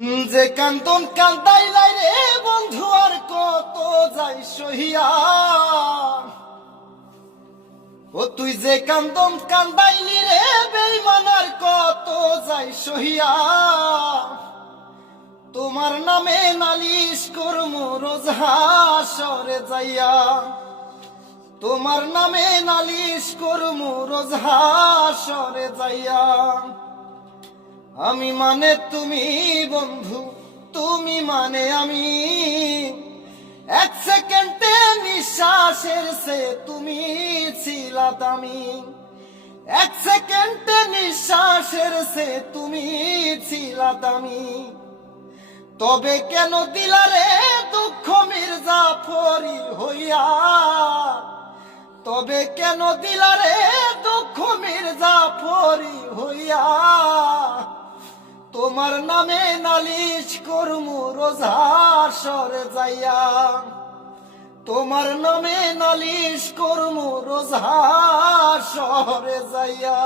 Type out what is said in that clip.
যে কান্দন কান্দাইলাই রে বন্ধু আর কত যাই সহিয়া। ও তুই যে কান্দন কান্দাইলি রে বেঈমান আর কত যাই সহিয়া। তোমার নামে নালিশ করমু রোজ হাসরে যাইয়া। তোমার নামে নালিশ করমু রোজ হাসরে যাইয়া। আমি মানে তুমি বন্ধু, তুমি মানে আমি। এক সেকেন্ডে নিঃশ্বাসের সে তুমি ছিলা দামি। এক সেকেন্ডে নিঃশ্বাসের সে তুমি ছিলা দামি। তবে কেন দিলারে দুঃখ মির্জাফরি হইয়া। তবে কেন দিলারে দুঃখ মির্জাফরি হইয়া। তোমার নামে নালিশ করমু রোজ হাসরে যাইয়া। তোমার নামে নালিশ করমু রোজ হাসরে যাইয়া।